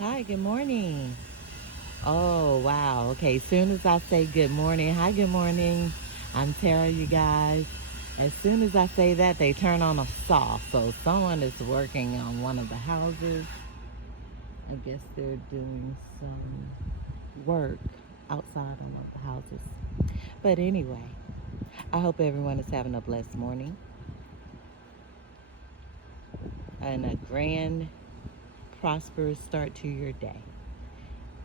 Hi, good morning. Oh, wow. Okay, soon as I say good morning, hi, good morning. I'm Tara, you guys. As soon as I say that, they turn on a saw. So someone is working on one of the houses. I guess they're doing some work outside on one of the houses. But anyway, I hope everyone is having a blessed morning and a grand, prosperous start to your day.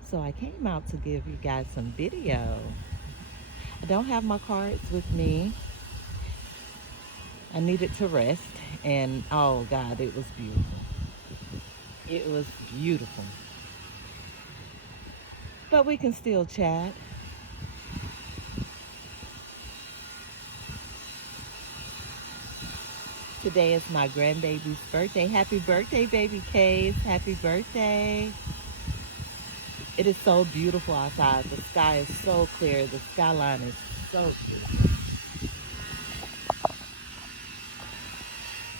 So I came out to give you guys some video. I don't have my cards with me. I needed to rest, and oh God, it was beautiful. It was beautiful. But we can still chat. Today is my grandbaby's birthday. Happy birthday, baby Case. Happy birthday. It is so beautiful outside. The sky is so clear. The skyline is so clear.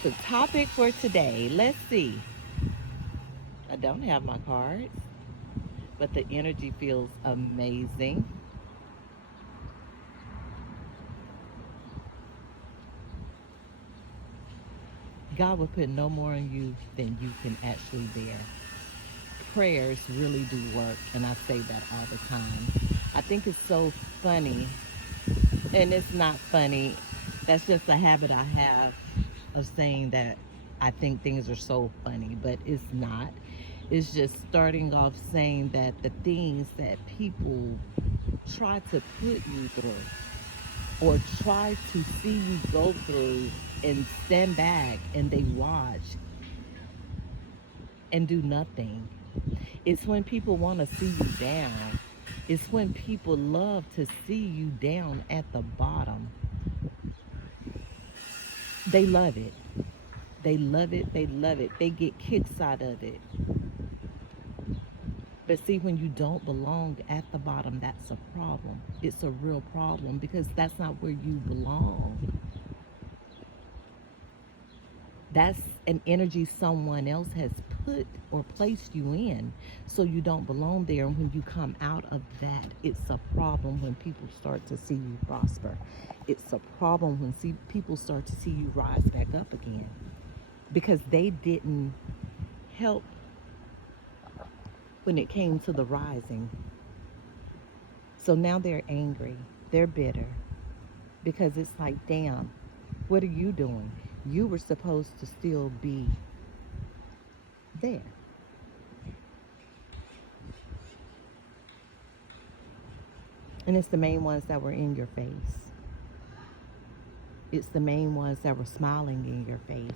The topic for today, let's see. I don't have my cards, but the energy feels amazing. God will put no more on you than you can actually bear. Prayers really do work, and I say that all the time. I think it's so funny, and it's not funny. That's just a habit I have of saying that I think things are so funny, but it's not. It's just starting off saying that the things that people try to put you through or try to see you go through and stand back and they watch and do nothing. It's when people want to see you down. It's when people love to see you down at the bottom. They love it. They love it. They love it. They get kicks out of it. But see, when you don't belong at the bottom, that's a problem. It's a real problem because that's not where you belong. That's an energy someone else has put or placed you in, so you don't belong there. And when you come out of that, it's a problem when people start to see you prosper. It's a problem when people start to see you rise back up again because they didn't help when it came to the rising. So now they're angry, they're bitter because it's like, damn, what are you doing? You were supposed to still be there. And it's the main ones that were in your face. It's the main ones that were smiling in your face.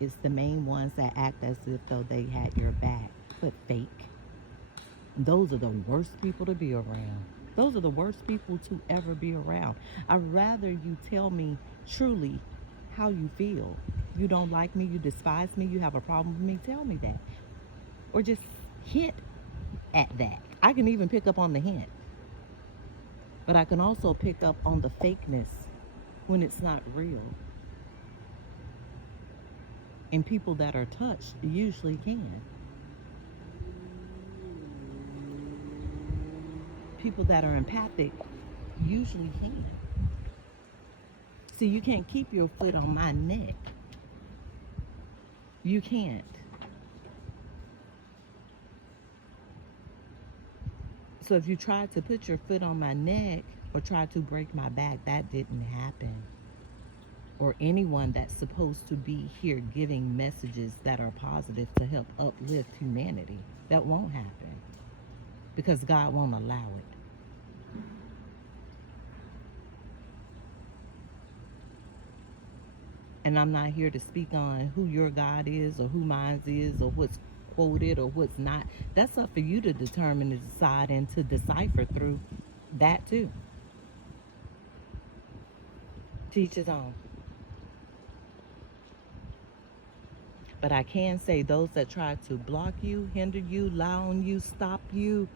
It's the main ones that act as if though they had your back, but fake. Those are the worst people to be around. Those are the worst people to ever be around. I'd rather you tell me truly how you feel. You don't like me, you despise me, you have a problem with me, tell me that. Or just hint at that. I can even pick up on the hint. But I can also pick up on the fakeness when it's not real. And people that are touched usually can. People that are empathic usually can. See, you can't keep your foot on my neck. You can't. So if you tried to put your foot on my neck or tried to break my back, that didn't happen. Or anyone that's supposed to be here giving messages that are positive to help uplift humanity, that won't happen because God won't allow it. And I'm not here to speak on who your God is or who mine is or what's quoted or what's not. That's up for you to determine and decide and to decipher through that too. Teach his own. But I can say those that try to block you, hinder you, lie on you, stop you,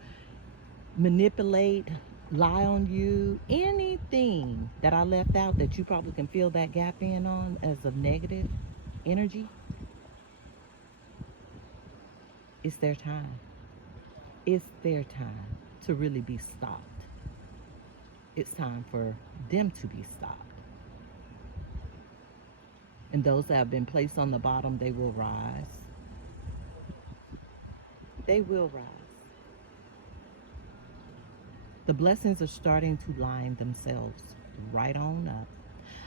manipulate, lie on you, anything that I left out that you probably can fill that gap in on as of negative energy, It's their time. It's their time to really be stopped. It's time for them to be stopped. And those that have been placed on the bottom, they will rise. They will rise. The blessings are starting to line themselves right on up.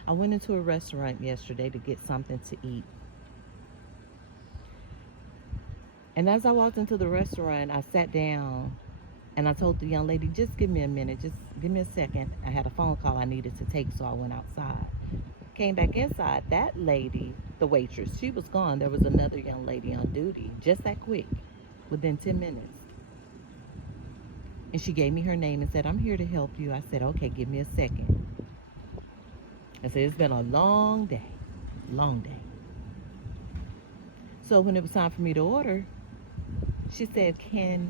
I went into a restaurant yesterday to get something to eat. And as I walked into the restaurant, I sat down and I told the young lady, just give me a minute, just give me a second. I had a phone call I needed to take, so I went outside. Came back inside. That lady, the waitress, she was gone. There was another young lady on duty, just that quick, within 10 minutes. And she gave me her name and said, I'm here to help you. I said, okay, give me a second. I said, it's been a long day, long day. So when it was time for me to order, she said,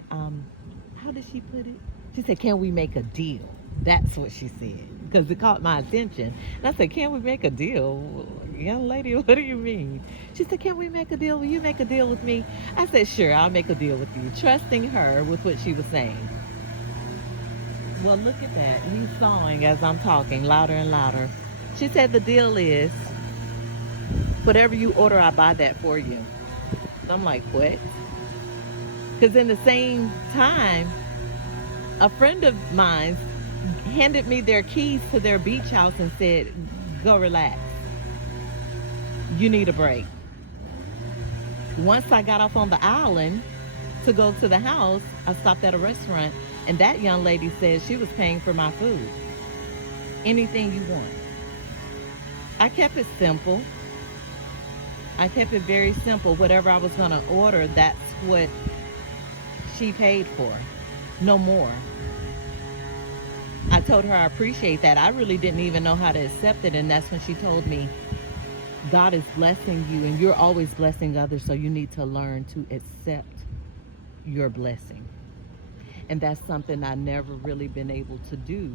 how did she put it? She said, can we make a deal? That's what she said, because it caught my attention. And I said, can we make a deal? Young lady, what do you mean? She said, can we make a deal? Will you make a deal with me? I said, sure, I'll make a deal with you, trusting her with what she was saying. Well, look at that. He's sawing as I'm talking, louder and louder. She said, the deal is, whatever you order, I buy that for you. And I'm like, what? Because in the same time, a friend of mine handed me their keys to their beach house and said, go relax. You need a break. Once I got off on the island to go to the house, I stopped at a restaurant, and that young lady said she was paying for my food. Anything you want. I kept it simple. I kept it very simple. Whatever I was going to order, that's what she paid for. No more. I told her I appreciate that. I really didn't even know how to accept it, and that's when she told me, God is blessing you, and you're always blessing others, so you need to learn to accept your blessing. And that's something I've never really been able to do,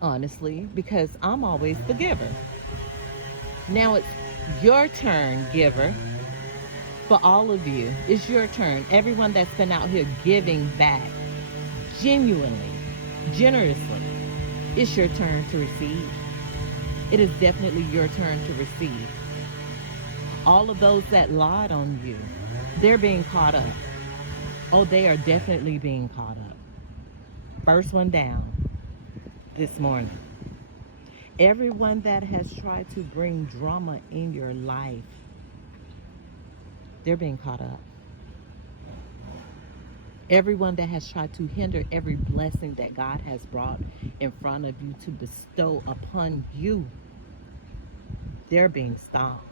honestly, because I'm always the giver. Now it's your turn, giver. For all of you, it's your turn. Everyone that's been out here giving back, genuinely, generously, it's your turn to receive. It is definitely your turn to receive. All of those that lied on you, they're being caught up. Oh, they are definitely being caught up. First one down this morning. Everyone that has tried to bring drama in your life, they're being caught up. Everyone that has tried to hinder every blessing that God has brought in front of you to bestow upon you, they're being stopped.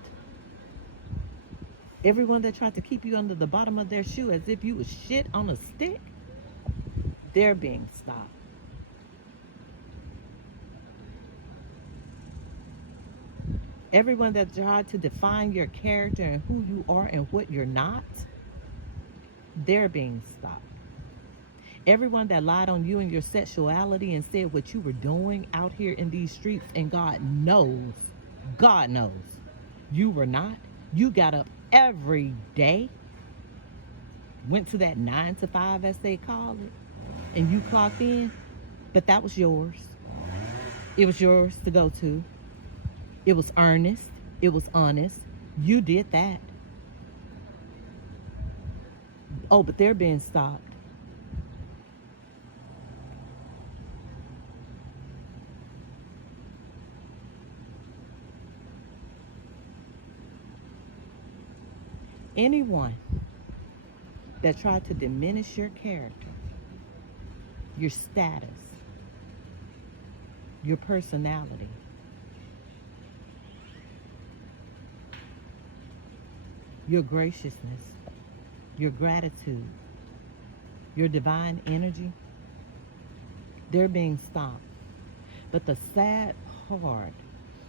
Everyone that tried to keep you under the bottom of their shoe as if you was shit on a stick, they're being stopped. Everyone that tried to define your character and who you are and what you're not, they're being stopped. Everyone that lied on you and your sexuality and said what you were doing out here in these streets, and God knows, you were not. You got up every day, went to that 9 to 5 as they call it, and you clocked in, but that was yours. It was yours to go to. It was earnest. It was honest. You did that. Oh, but they're being stopped. Anyone that tried to diminish your character, your status, your personality, your graciousness, your gratitude, your divine energy, they're being stopped. But the sad part,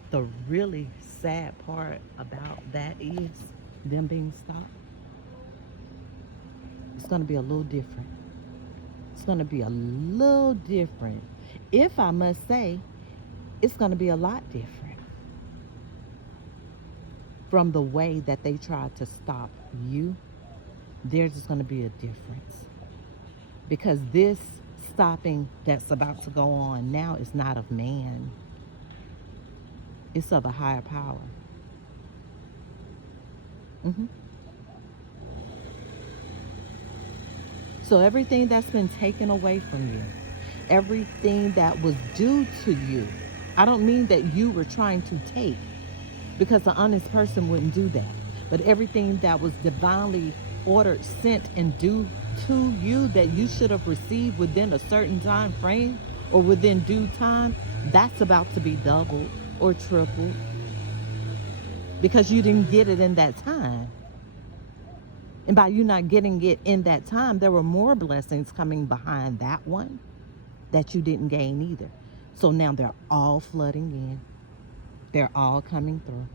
the really sad part about that is them being stopped. It's going to be a little different. It's going to be a little different. If I must say, it's going to be a lot different from the way that they tried to stop you there's just going to be a difference. Because this stopping that's about to go on now is not of man, it's of a higher power. hmm So everything that's been taken away from you, everything that was due to you, I don't mean that you were trying to take, because an honest person wouldn't do that. But everything that was divinely ordered, sent, and due to you that you should have received within a certain time frame or within due time, that's about to be doubled or tripled because you didn't get it in that time. And by you not getting it in that time, there were more blessings coming behind that one that you didn't gain either. So now they're all flooding in. They're all coming through.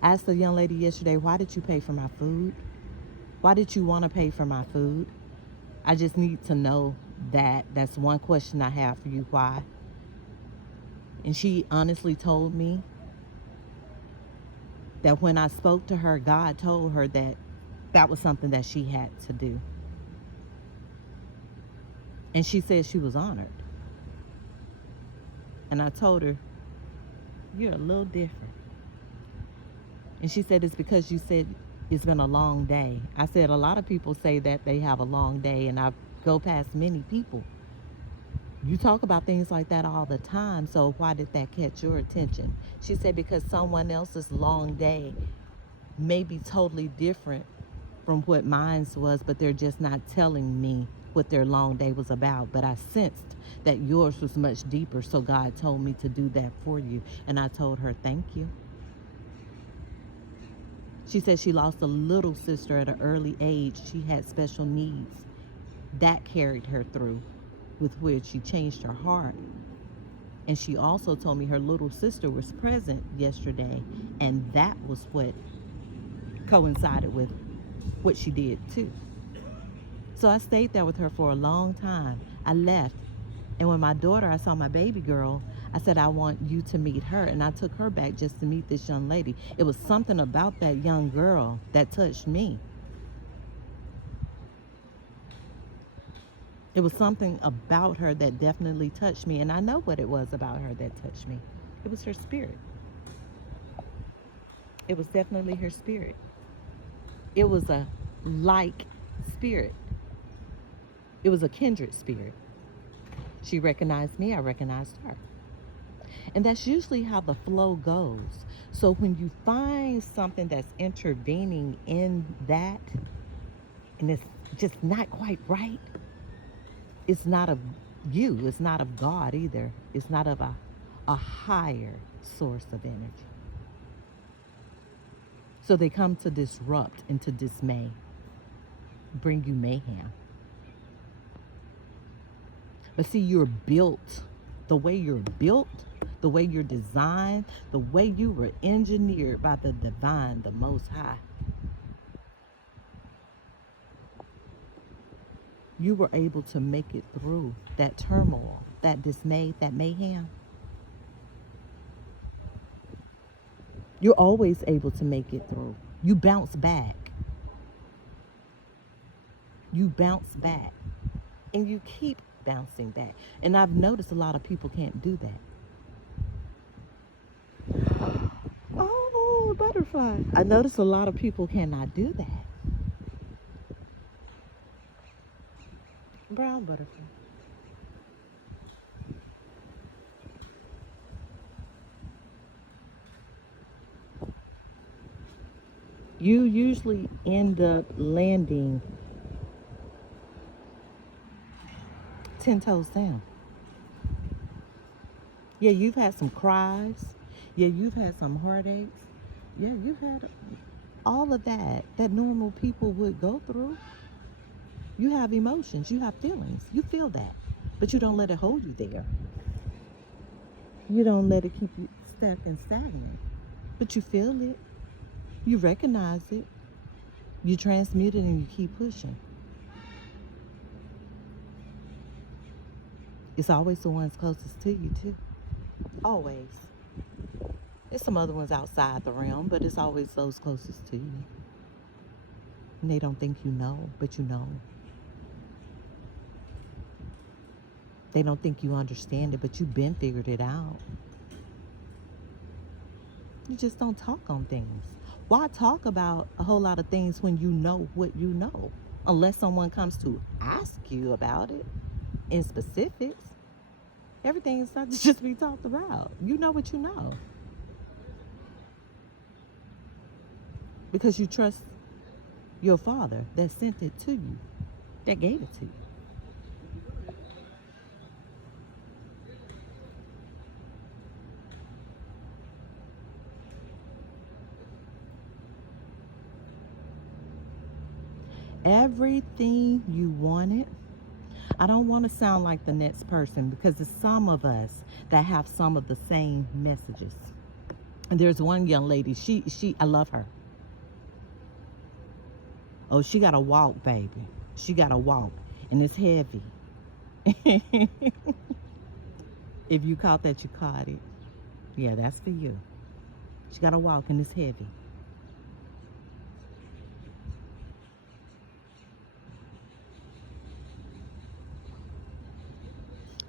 I asked the young lady yesterday, why did you pay for my food? Why did you want to pay for my food? I just need to know that. That's one question I have for you. Why? And she honestly told me that when I spoke to her, God told her that that was something that she had to do. And she said she was honored. And I told her, you're a little different. And she said, it's because you said it's been a long day. I said, a lot of people say that they have a long day, and I go past many people. You talk about things like that all the time, so why did that catch your attention? She said, because someone else's long day may be totally different from what mine was, but they're just not telling me what their long day was about. But I sensed that yours was much deeper, so God told me to do that for you. And I told her, thank you. She said she lost a little sister at an early age. She had special needs. That carried her through, with which she changed her heart. And she also told me her little sister was present yesterday, and that was what coincided with what she did too. So I stayed there with her for a long time. I left. And when my daughter, I saw my baby girl, I said, I want you to meet her. And I took her back just to meet this young lady. It was something about that young girl that touched me. It was something about her that definitely touched me. And I know what it was about her that touched me. It was her spirit. It was definitely her spirit. It was a like spirit. It was a kindred spirit. She recognized me, I recognized her. And that's usually how the flow goes. So when you find something that's intervening in that, and it's just not quite right, it's not of you, it's not of God either. It's not of a higher source of energy. So they come to disrupt and to dismay, bring you mayhem. But see, you're built, the way you're built, the way you're designed, the way you were engineered by the divine, the Most High. You were able to make it through that turmoil, that dismay, that mayhem. You're always able to make it through. You bounce back. You bounce back. And you keep bouncing back. And I've noticed a lot of people can't do that. Oh, butterfly. I noticed a lot of people cannot do that. Brown butterfly. You usually end up landing 10 toes down. Yeah, you've had some cries. Yeah, you've had some heartaches. Yeah, you've had all of that normal people would go through. You have emotions, you have feelings, you feel that, but you don't let it hold you there. You don't let it keep you stuck and stagnant, but you feel it. You recognize it, you transmute it, and you keep pushing. It's always the ones closest to you, too. Always. There's some other ones outside the realm, but it's always those closest to you. And they don't think you know, but you know. They don't think you understand it, but you've been figured it out. You just don't talk on things. Why talk about a whole lot of things when you know what you know? Unless someone comes to ask you about it in specifics. Everything is not to just be talked about. You know what you know. Because you trust your Father that sent it to you, that gave it to you. Everything you wanted. I don't want to sound like the next person because it's some of us that have some of the same messages. And there's one young lady, I love her. Oh, she got to walk, baby. She got to walk. And it's heavy. If you caught that, you caught it. Yeah, that's for you. She got to walk and it's heavy.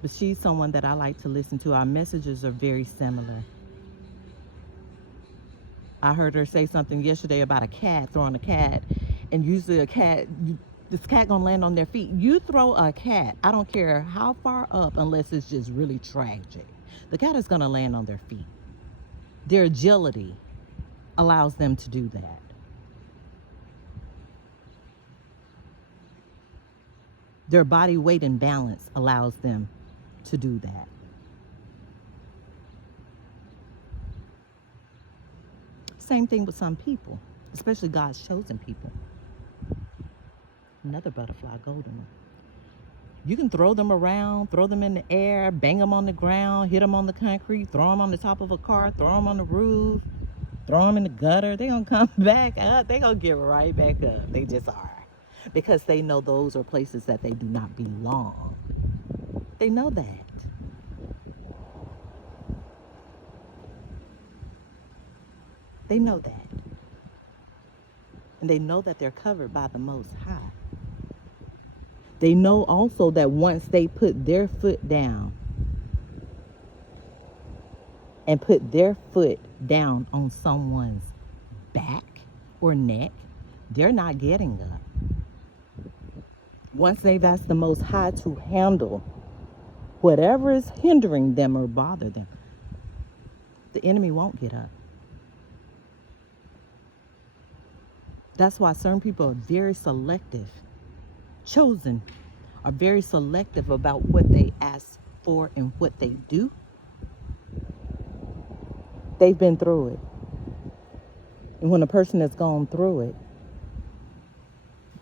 But she's someone that I like to listen to. Our messages are very similar. I heard her say something yesterday about a cat, throwing a cat. And usually this cat gonna land on their feet. You throw a cat, I don't care how far up, unless it's just really tragic. The cat is gonna land on their feet. Their agility allows them to do that. Their body weight and balance allows them to do that. Same thing with some people, especially God's chosen people. Another butterfly, golden. You can throw them around, throw them in the air, bang them on the ground, hit them on the concrete, throw them on the top of a car, throw them on the roof, throw them in the gutter. They're going to come back up. They're going to get right back up. They just are. Because they know those are places that they do not belong. They know that. They know that. And they know that they're covered by the Most High. They know also that once they put their foot down and put their foot down on someone's back or neck, they're not getting up. Once they've asked the Most High to handle whatever is hindering them or bother them, the enemy won't get up. That's why certain people are very selective. Chosen are very selective about what they ask for and what they do. They've been through it. And when a person has gone through it,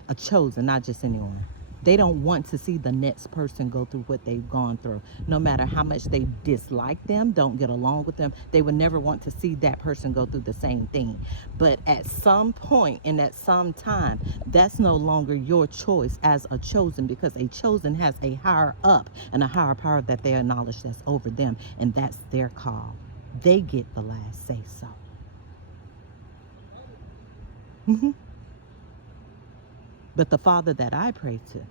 a chosen, not just anyone, they don't want to see the next person go through what they've gone through. No matter how much they dislike them, don't get along with them, they would never want to see that person go through the same thing. But at some point and at some time, that's no longer your choice as a chosen, because a chosen has a higher up and a higher power that they acknowledge that's over them, and that's their call. They get the last say so. But the Father that I pray to,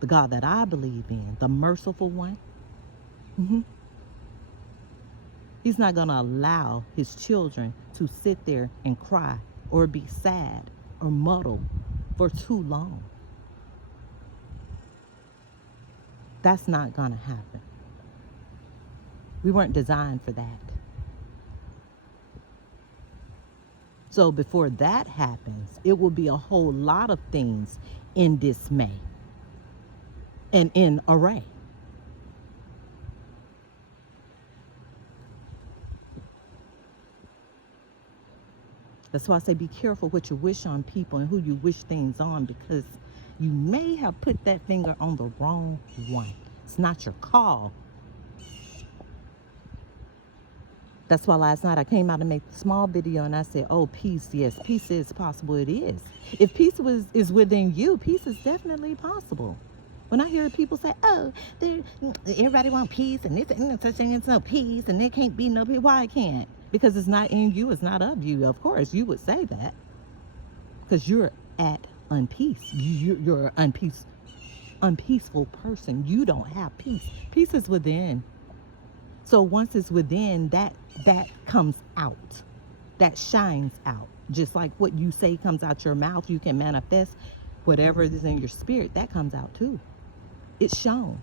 the God that I believe in, the merciful one, he's not going to allow his children to sit there and cry or be sad or muddle for too long. That's not going to happen. We weren't designed for that. So before that happens, it will be a whole lot of things in dismay and in array. That's why I say be careful what you wish on people and who you wish things on, because you may have put that finger on the wrong one. It's not your call. That's why last night I came out to make a small video and I said, oh, peace, yes, peace is possible. It is. If peace is within you, peace is definitely possible. When I hear people say, oh, everybody want peace and this and such thing, it's no peace and there can't be no peace. Why it can't? Because it's not in you, it's not of you. Of course, you would say that because you're at unpeace. You're an unpeaceful person. You don't have peace. Peace is within. So once it's within, that comes out. That shines out. Just like what you say comes out your mouth, you can manifest whatever is in your spirit. That comes out too. It's shown.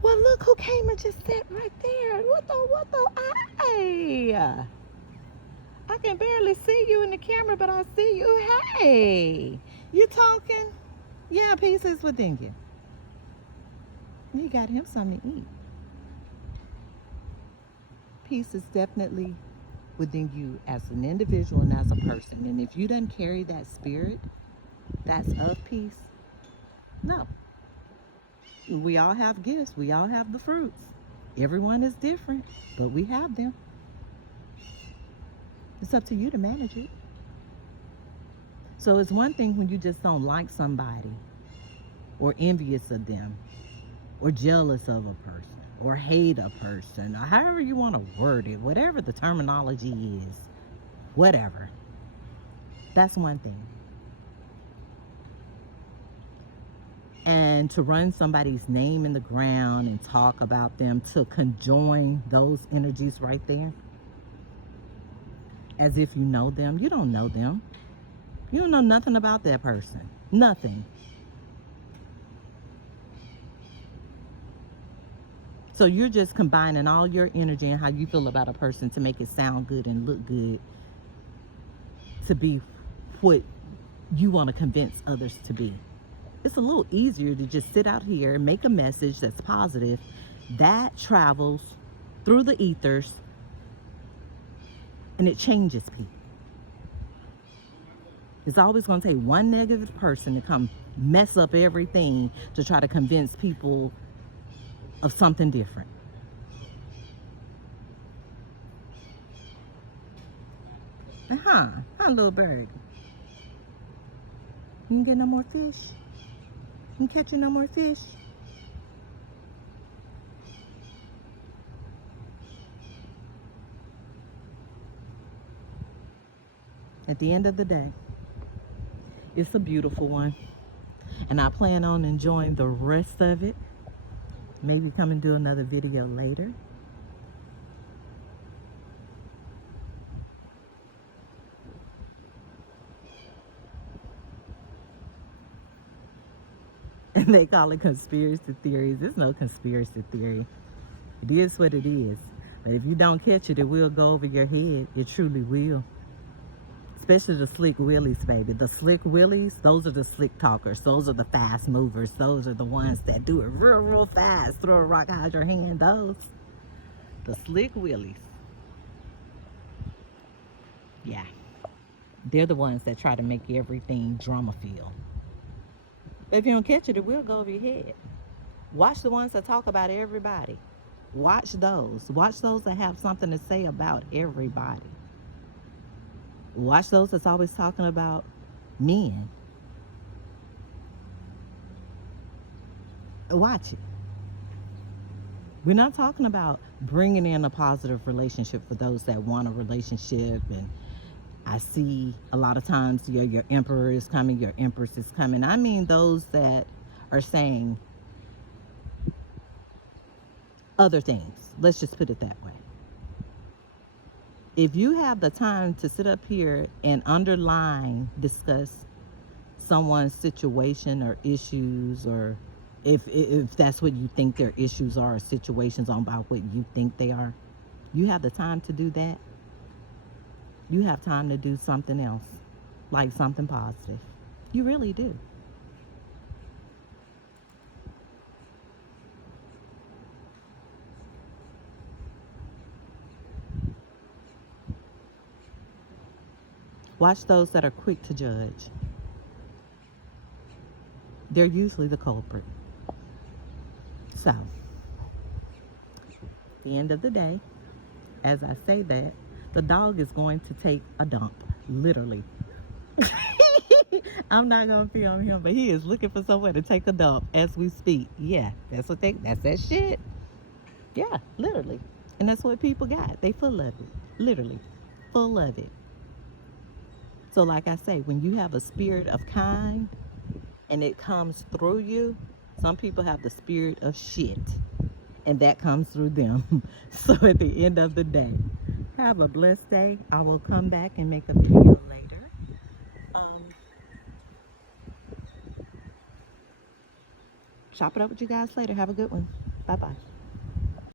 Well, look who came and just sat right there. What the, hey. I can barely see you in the camera, but I see you. Hey, you talking? Yeah, peace is within you. You got him something to eat. Peace is definitely within you as an individual and as a person. And if you don't carry that spirit that's of peace, no. We all have gifts. We all have the fruits. Everyone is different, but we have them. It's up to you to manage it. So it's one thing when you just don't like somebody or envious of them or jealous of a person or hate a person or however you want to word it, whatever the terminology is, whatever. That's one thing. And to run somebody's name in the ground and talk about them, to conjoin those energies right there as if you know them. You don't know them. You don't know nothing about that person. Nothing. So you're just combining all your energy and how you feel about a person to make it sound good and look good, to be what you want to convince others to be. It's a little easier to just sit out here and make a message that's positive, that travels through the ethers, and it changes people. It's always going to take one negative person to come mess up everything to try to convince people of something different. Hi, little bird. You can get no more fish? You catching no more fish? At the end of the day, it's a beautiful one. And I plan on enjoying the rest of it. Maybe come and do another video later. And they call it conspiracy theories. There's no conspiracy theory. It is what it is. But if you don't catch it, it will go over your head. It truly will. Especially the slick willies, baby. The slick willies, those are the slick talkers. Those are the fast movers. Those are the ones that do it real, real fast. Throw a rock, hide your hand. Those. The slick willies. Yeah. They're the ones that try to make everything drama feel. But if you don't catch it, it will go over your head. Watch the ones that talk about everybody. Watch those. Watch those that have something to say about everybody. Watch those that's always talking about men. Watch it. We're not talking about bringing in a positive relationship for those that want a relationship. And I see a lot of times your emperor is coming, your empress is coming. I mean those that are saying other things. Let's just put it that way. If you have the time to sit up here and underline, discuss someone's situation or issues, or if that's what you think their issues are or situations on about what you think they are, you have the time to do that. You have time to do something else, like something positive. You really do. Watch those that are quick to judge. They're usually the culprit. So, at the end of the day, as I say that, the dog is going to take a dump, literally. I'm not gonna film him, but he is looking for somewhere to take a dump as we speak. Yeah, that's that shit. Yeah, literally. And that's what people got. They full of it. Literally. Full of it. So like I say, when you have a spirit of kind and it comes through you, some people have the spirit of shit. And that comes through them. So at the end of the day, have a blessed day. I will come back and make a video later. Chop it up with you guys later. Have a good one. Bye bye.